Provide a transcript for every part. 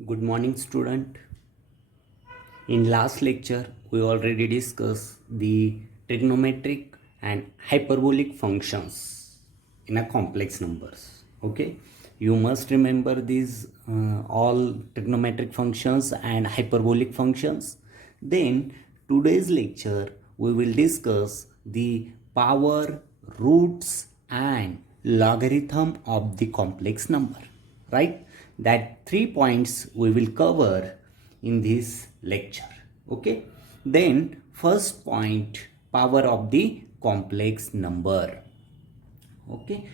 Good morning, student. In last lecture, we already discussed the trigonometric and hyperbolic functions in a complex numbers. Okay, you must remember these all trigonometric functions and hyperbolic functions. Then today's lecture, we will discuss the power, roots, and logarithm of the complex number, right? That 3 points we will cover in this lecture. Okay, then first point, power of the complex number. Okay,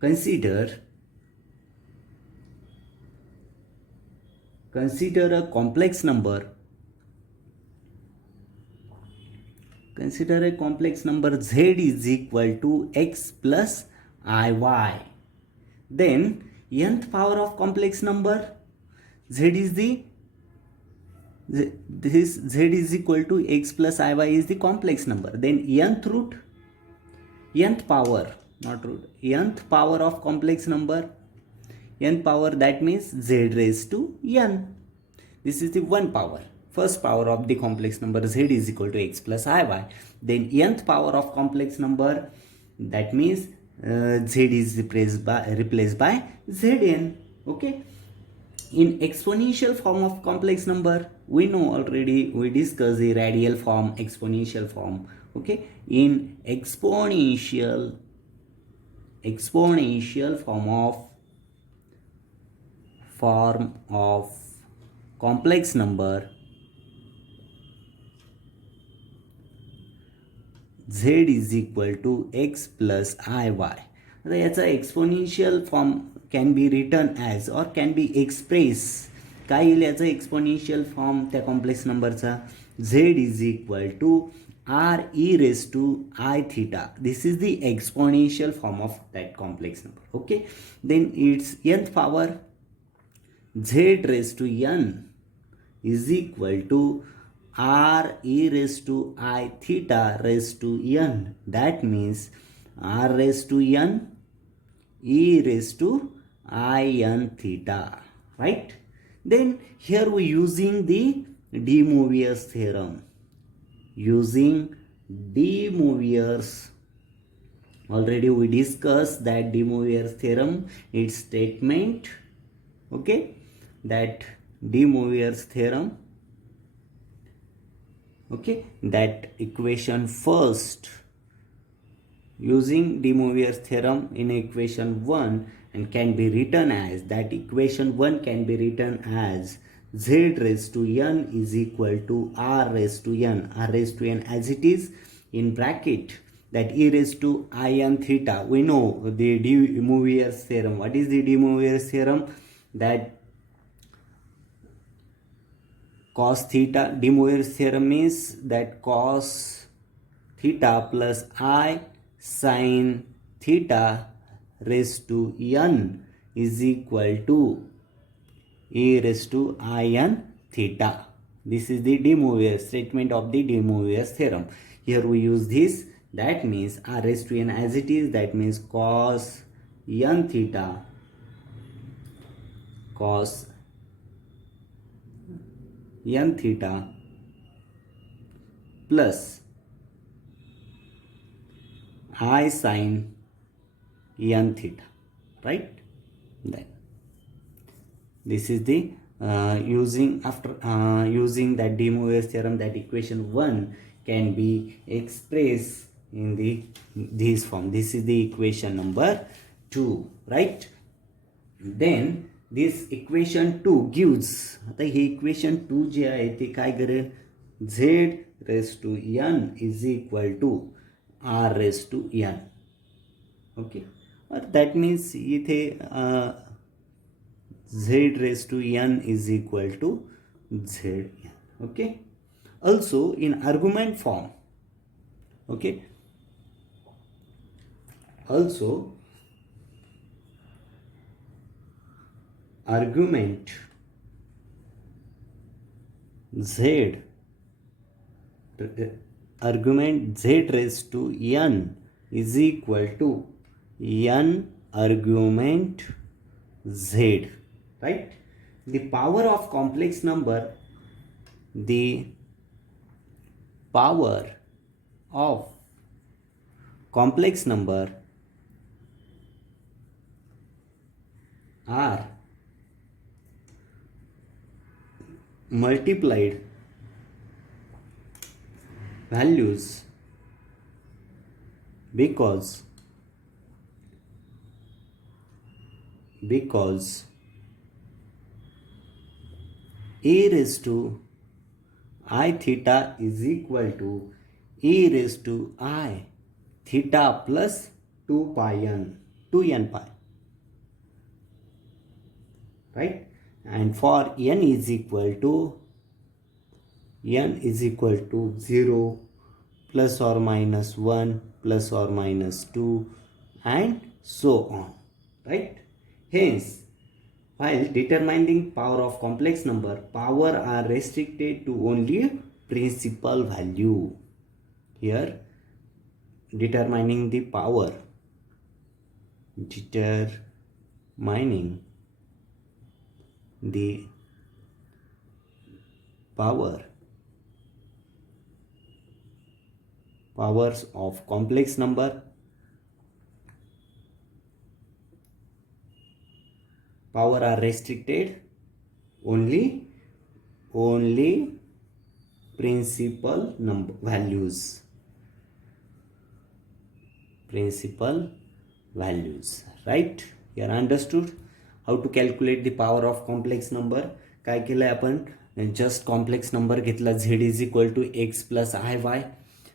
consider a complex number. Consider a complex number z is equal to x plus iy. Then nth power of complex number, z is the this z is equal to x plus iy is the complex number. Then nth root, nth power, not root, nth power of complex number, n power, that means z raised to n. This is the one power. First power of the complex number z is equal to x plus iy. Then nth power of complex number, that means z is replaced by zn. Okay, in exponential form of complex number, we know already, we discussed the radial form, exponential form. Okay, in exponential form of complex number, z is equal to x plus iy. आता याचा exponential form can be written as or can be expressed. काय येईल याचा exponential form त्या complex नंबरचा? z is equal to r e raise to i theta. This is the exponential form of that complex number. Okay, then it's nth power z raised to n is equal to r e raised to I theta raised to n. That means r raised to n e raised to I n theta, right? Then here we using the De Moivre's theorem. Using De Moivre's, already we discussed that De Moivre's theorem, its statement. Okay, that De Moivre's theorem. Okay, that equation first, using De Moivre's theorem in equation 1, and can be written as, that equation 1 can be written as z raised to n is equal to r raised to n as it is in bracket, that e raised to I n theta. We know the De Moivre's theorem. What is the De Moivre's theorem? That cos theta, De Moivre's theorem means that cos theta plus I sin theta raised to n is equal to e raised to I n theta. This is the De Moivre's statement of the De Moivre's theorem. Here we use this, that means r raised to n as it is, that means cos n theta, cos n theta plus I sin n theta, right? Then this is the using that De Moivre's theorem, that equation 1 can be expressed in this form. This is the equation number 2, right? Then this equation 2 gives, आता हे equation 2 जे आहे ते काय करेल, z raised to n is equal to r raised to n. Okay, or that means इथे z raised to n is equal to zn. Okay, also in argument form. Okay, also argument z raised to n is equal to n argument z. right? The power of complex number, the power of complex number are multiplied values because a raised to I theta is equal to e raised to I theta plus 2 pi n 2n pi, right? And for n is equal to 0 plus or minus 1 plus or minus 2 and so on, right? Hence, while determining power of complex number, power are restricted to only principal value. Here, determining the power, determining the powers of complex number, power are restricted only principal number values, right? Here understood how to calculate the power of complex number. काय केलंय आपण, just complex number घेतला z is equal to x plus i y.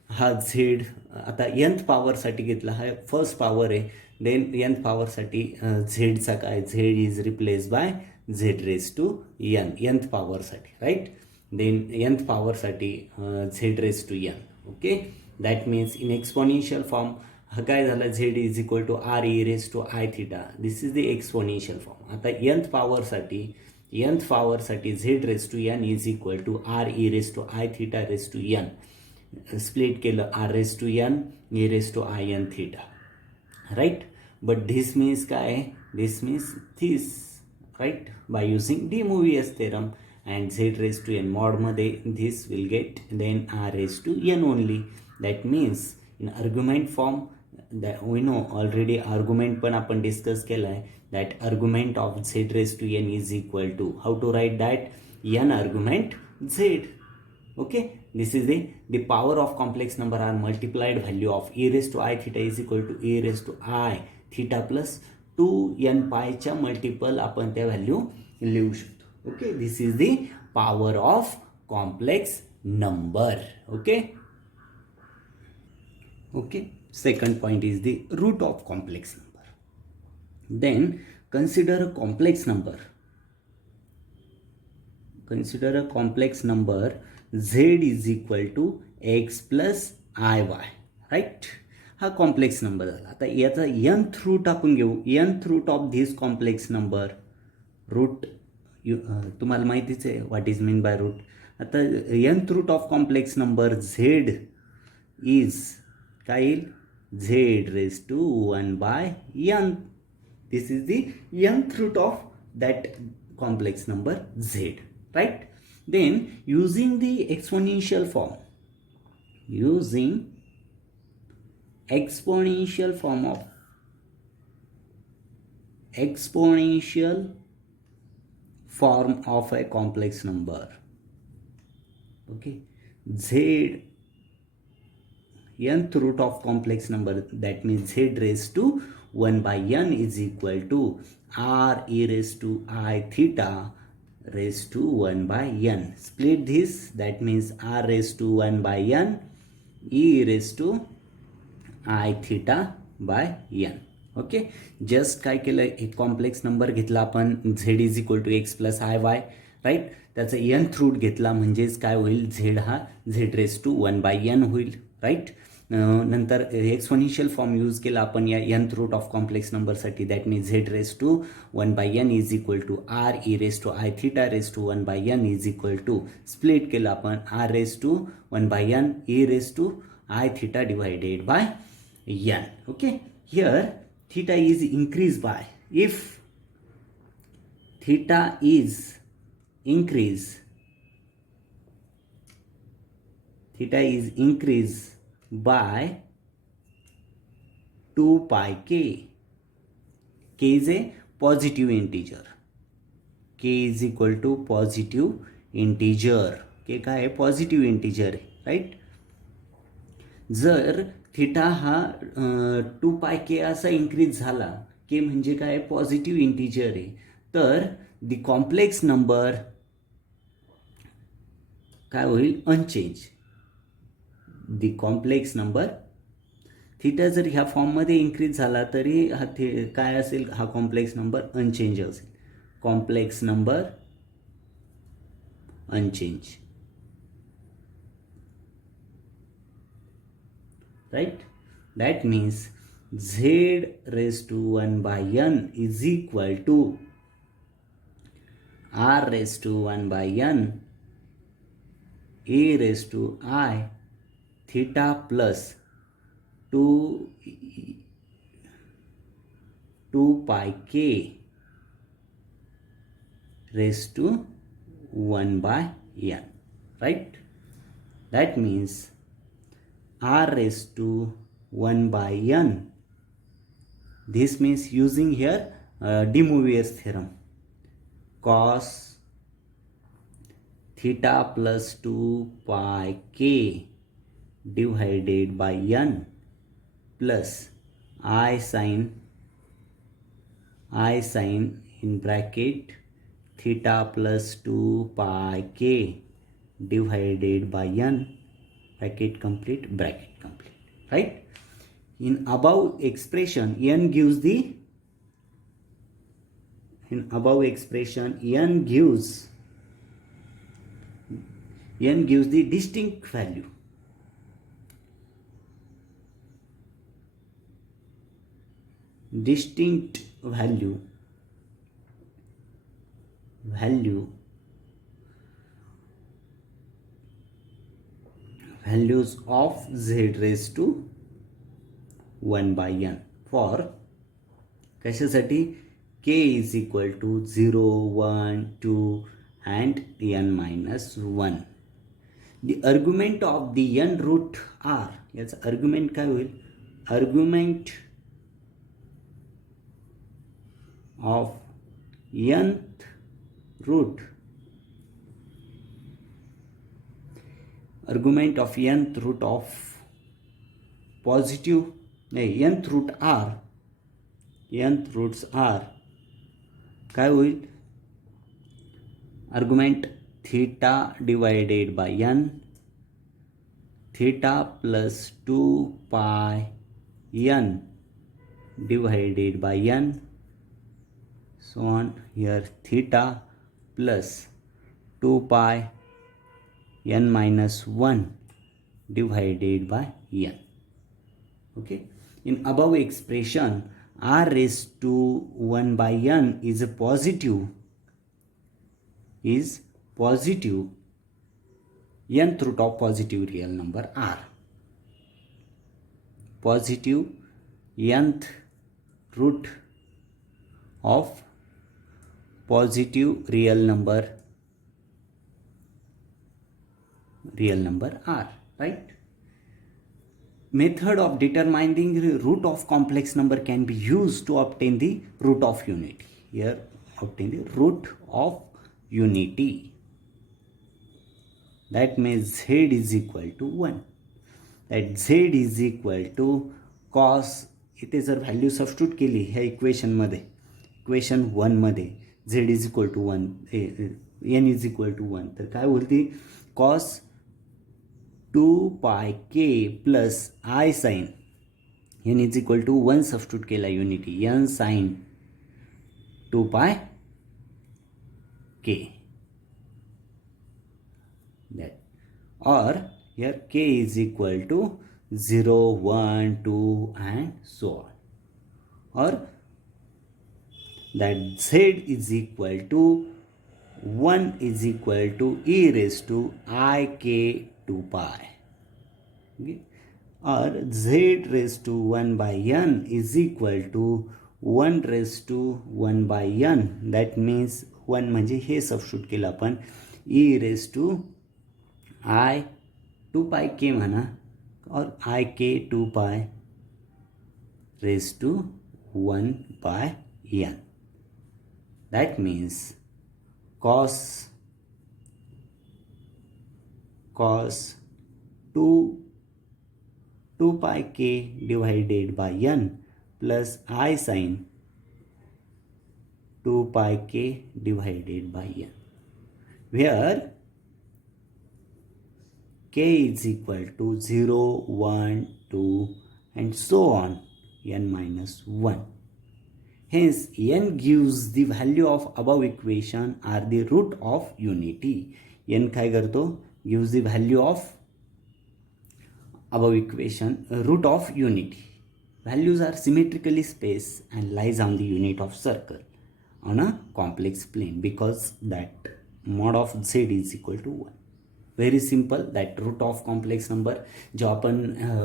हा z आता nth पॉवरसाठी घेतला, हा first power आहे. देन nth पॉवरसाठी झेडचा काय, z is replace by z raise to n nth पॉवरसाठी, राईट. देन nth पॉवरसाठी z raise to n. Okay, that means in exponential form हा काय झाला, z is equal to r e raise to i theta. This is the exponential form. आता nth पॉवरसाठी z raise to n is equal to r e raise to i theta raise to n. Split केलं, r raise to n e raise to i n theta, right. But this means काय, this means this, right, by using de Moivre theorem. and z raised to n mod मध्ये this will get then r raised to n only. That means in argument form, that we know already, argument पण आपण discuss केला आहे, that argument of z raised to n is equal to, how to write that, n argument z. Okay, this is the power of complex number are multiplied value of e raised to I theta is equal to e raised to I theta plus 2n pi च्या multiple आपण त्या value लिहू शकतो. Okay, this is the power of complex number. Okay, second point is the root of complex number. Then consider a complex number z is equal to x plus iy, right. हा complex number झाला. आता याचा nth root आपण घेऊ. nth root of this complex number, root तुम्हाला माहितीच आहे what is mean by root. आता nth root of complex number z is काय येईल, z raise to 1 by n. This is the nth root of that complex number z, right. Then using the exponential form, of a complex number. Okay, z nth root of complex number, that means z raised to 1 by n is equal to r e raised to I theta raised to 1 by n. Split this, that means r raised to 1 by n e raised to I theta by n. Okay, just काय केलं, एक complex number घेतला आपण, z is equal to x plus i y, right. त्याचा nth root घेतला म्हणजेच काय होईल, झेड हा z raise to 1 by n होईल, राईट. नंतर एक्सपोनेन्शियल फॉर्म यूज केला आपण या nth रूट ऑफ कॉम्प्लेक्स नंबरसाठी, that means z raise to 1 by n is equal to r e raise to i theta raise to 1 by n is equal to, split केलं आपण, r raise to 1 by n e raise to i theta divided by n. Okay, here theta is increased by, if theta is increase by 2 pi k. K is a positive integer. K is equal to positive integer. K काय आहे? Positive integer आहे, right. जर theta हा 2 पाय के असा increase झाला, के म्हणजे काय? पॉझिटिव्ह इंटिजर आहे, तर द कॉम्प्लेक्स नंबर काय होईल? Unchange. The complex number theta जर ह्या फॉर्ममध्ये इन्क्रीज झाला तरी हा काय असेल? हा कॉम्प्लेक्स नंबर अनचेंज असेल. Complex number unchange, right? That means z raised to 1 by n is equal to r raised to 1 by n a raised to I theta plus 2 pi k raised to 1 by n, right? That means r raised to 1 by n. This means using here de Moivre's theorem. Cos theta plus 2 pi k divided by n plus I sin in bracket theta plus 2 pi k divided by n bracket complete, right? In above expression n gives the distinct value. Values of z raised to 1 by n for कशासाठी? k is equal to 0, 1, 2 and n minus 1. The argument of the n root r, याचा argument काय होईल? Argument of nth root, argument of nth root of positive, nth root r, nth roots r काय होईल? Argument theta divided by n, theta plus 2 pi n divided by n, so on. Here theta plus 2 pi n minus 1 divided by n. Okay. In above expression, r raised to 1 by n is a positive nth root of positive real number r. Positive nth root of positive real number r, right? Method of determining the root of complex number can be used to obtain the root of unity. Here obtain the root of unity. That means z is equal to 1. That z is equal to cos, इथे जर value substitute केली ह्या equation 1 मध्ये z is equal to 1, n is equal to 1, तर काय होईल ती? cos 2 pi k plus I sin n is equal to 1 substitute केला unity, n sin 2 pi k, that, or here k is equal to 0, 1, 2 and so on, or that z is equal to 1 is equal to e raised to I k 2 pi, okay? Or z raised to 1 by n is equal to 1 raised to 1 by n, that means 1 म्हणजे हे substitute केलं आपण ई raise to आय 2 पाय के म्हणा और आय के 2 पाय race to 1 by n. That means cos 2 pi k divided by n plus I sin 2 pi k divided by n, where k is equal to 0, 1, 2 and so on n minus 1. Hence, n gives the value of above equation are the root of unity. n काय करतो? Gives the value of above equation root of unity. Values are symmetrically spaced and lies on the unit of circle on a complex plane because that mod of z is equal to 1. Very simple. That root of complex number जेव्हा आपण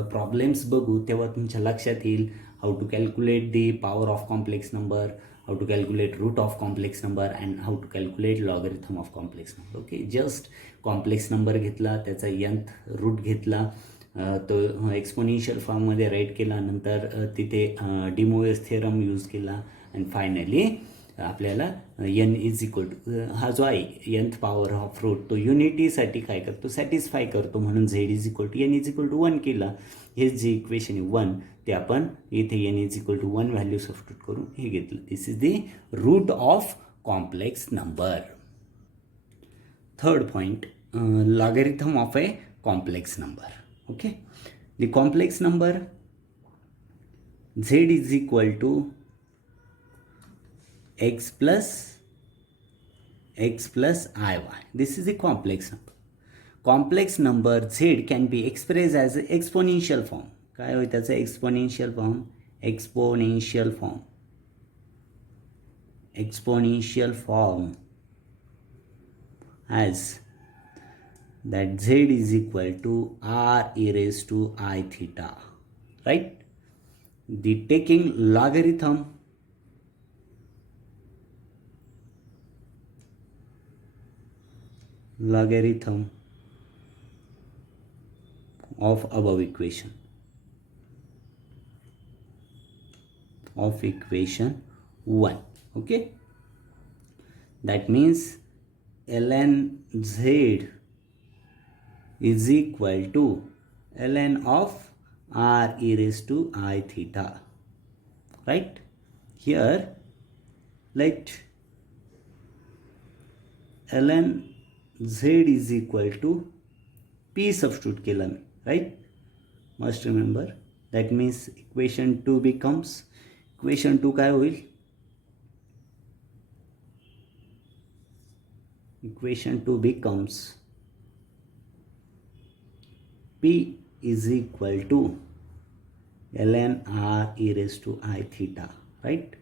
problems बघू तेव्हा तुमच्या लक्षात येईल how to calculate the power of complex number, how to calculate root of complex number and how to calculate logarithm of complex number. Okay, just complex number घेतला, त्याचा nth root घेतला, तो एक्सपोनेन्शियल फॉर्ममध्ये राईट केला, नंतर तिथे डिमोव्हेस theorem use केला and finally आपल्याला n इज इक्वल टू हा जो आहे nth पॉवर ऑफ रूट तो युनिटीसाठी काय करतो? सॅटिस्फाय करतो. म्हणून z is equal to n is equal to 1 केला. हे जे इक्वेशन आहे 1 ते आपण इथे n is equal to 1 value substitute करून हे घेतलं. This is the root of complex number. Third point, logarithm of a complex number. Okay, the complex number z is equal to x plus iy. This is a complex number. Complex number z can be expressed as an exponential form. काय होईल त्याचं exponential form? Exponential form as that z is equal to r e raised to I theta, right? The taking logarithm of above equation of equation 1. Okay, that means ln z is equal to ln of r e raised to I theta, right? Here let ln z is equal to p substitute केला मी, right? Must remember. That means equation 2 becomes, equation 2 काय होईल? Equation 2 becomes p is equal to ln r e raised to I theta, right?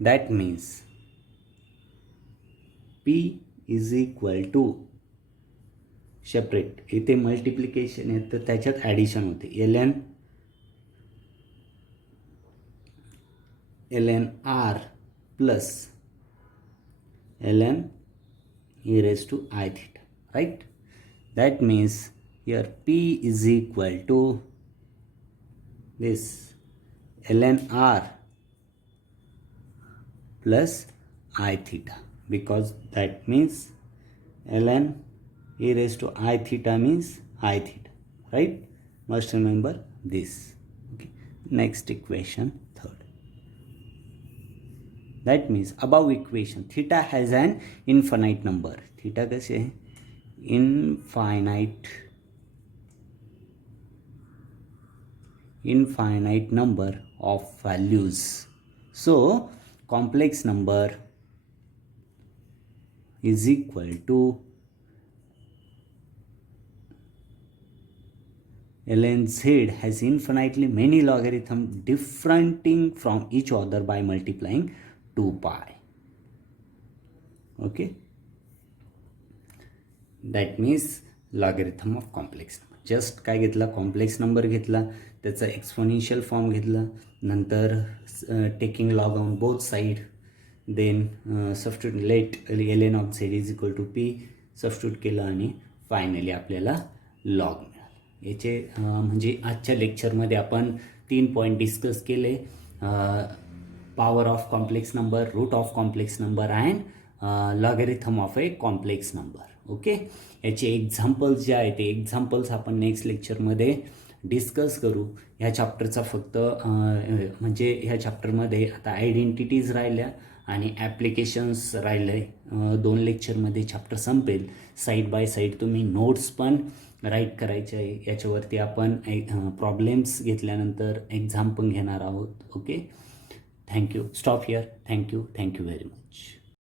That means p is equal to separate, इथे multiplication आहे तर त्याच्यात addition होते. ln r plus ln e raised to I theta, right? That means here p is equal to this ln r plus I theta, because that means ln e raised to I theta means I theta, right? Must remember this. Okay, next equation third. That means above equation theta has an infinite number. Theta कैसे है? Infinite number of values. So complex number is equal to ln z has infinitely many logarithm differing from each other by multiplying 2 pi. Okay, that means logarithm of complex number. Just काय घेतला? Complex number घेतला, त्याचा exponential form घेतला, नंतर taking log on both side, then substitute let l n of z is equal to p substitute केलं आणि finally आपल्याला log मिळालं. याचे म्हणजे आजच्या लेक्चरमध्ये आपण 3 पॉईंट डिस्कस केले. Power of complex number, root of complex number and logarithm of a complex number. Okay, याचे एक्झाम्पल्स जे आहे ते एक्झाम्पल्स आपण नेक्स्ट लेक्चरमध्ये डिस्कस करू. ह्या चॅप्टरचा फक्त म्हणजे ह्या चॅप्टरमध्ये आता आयडेंटिटीज राहिल्या आणि ॲप्लिकेशन्स राहिले. 2 लेक्चरमध्ये चॅप्टर संपेल. साईड बाय साईड तुम्ही नोट्स पण राईट करायचे आहे. याच्यावरती आपण प्रॉब्लेम्स घेतल्यानंतर एक्झाम पण घेणार आहोत. Okay, thank you. Stop here. Thank you very much.